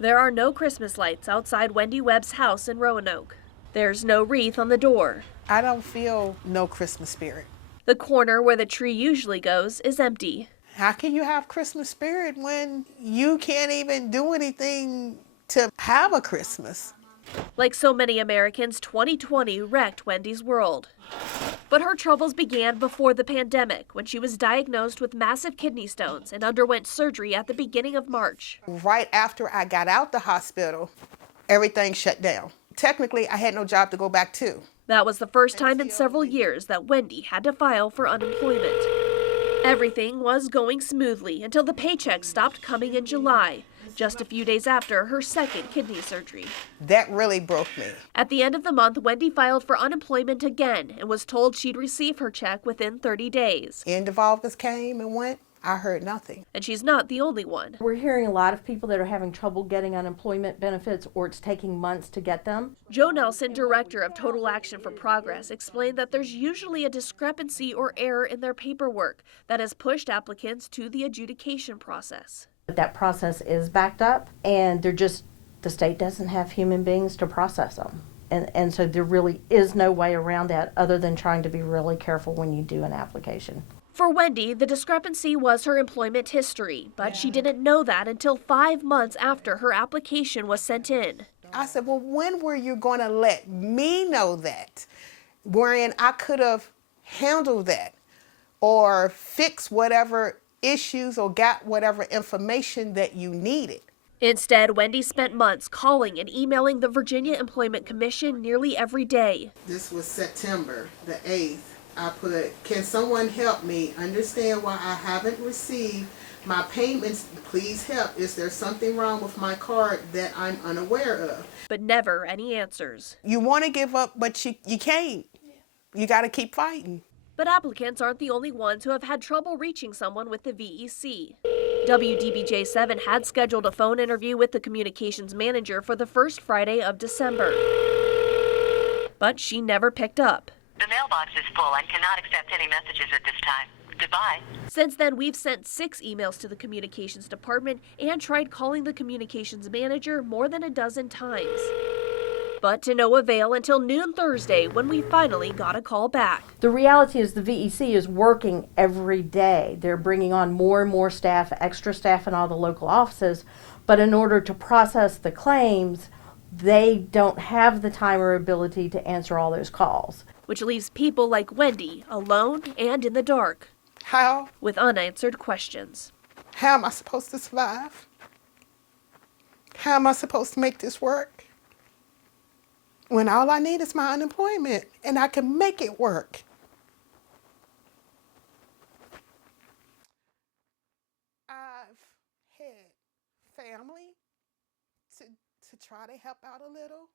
There are no Christmas lights outside Wendy Webb's house in Roanoke. There's no wreath on the door. I don't feel no Christmas spirit. The corner where the tree usually goes is empty. How can you have Christmas spirit when you can't even do anything to have a Christmas? Like so many Americans, 2020 wrecked Wendy's world. But her troubles began before the pandemic, when she was diagnosed with massive kidney stones and underwent surgery at the beginning of March. Right after I got out the hospital, everything shut down. Technically, I had no job to go back to. That was the first time in several years that Wendy had to file for unemployment. Everything was going smoothly until the paycheck stopped coming in July, just a few days after her second kidney surgery. That really broke me. At the end of the month, Wendy filed for unemployment again and was told she'd receive her check within 30 days. End of August came and went. I heard nothing. And she's not the only one. We're hearing a lot of people that are having trouble getting unemployment benefits, or it's taking months to get them. Joe Nelson, director of Total Action for Progress, explained that there's usually a discrepancy or error in their paperwork that has pushed applicants to the adjudication process. But that process is backed up, and the state doesn't have human beings to process them. And so there really is no way around that other than trying to be really careful when you do an application. For Wendy, the discrepancy was her employment history, but she didn't know that until 5 months after her application was sent in. I said, well, when were you going to let me know that? Wherein I could have handled that or fixed whatever issues or got whatever information that you needed. Instead, Wendy spent months calling and emailing the Virginia Employment Commission nearly every day. This was September the 8th. I put, can someone help me understand why I haven't received my payments? Please help. Is there something wrong with my card that I'm unaware of? But never any answers. You want to give up, but you can't. You got to keep fighting. But applicants aren't the only ones who have had trouble reaching someone with the VEC. WDBJ7 had scheduled a phone interview with the communications manager for the first Friday of December. But she never picked up. The mailbox is full and cannot accept any messages at this time. Goodbye. Since then, we've sent 6 emails to the communications department and tried calling the communications manager more than a dozen times. But to no avail until noon Thursday, when we finally got a call back. The reality is the VEC is working every day. They're bringing on more and more staff, extra staff in all the local offices, but in order to process the claims, they don't have the time or ability to answer all those calls. Which leaves people like Wendy alone and in the dark. How? With unanswered questions. How am I supposed to survive? How am I supposed to make this work? When all I need is my unemployment and I can make it work. I've had family to try to help out a little.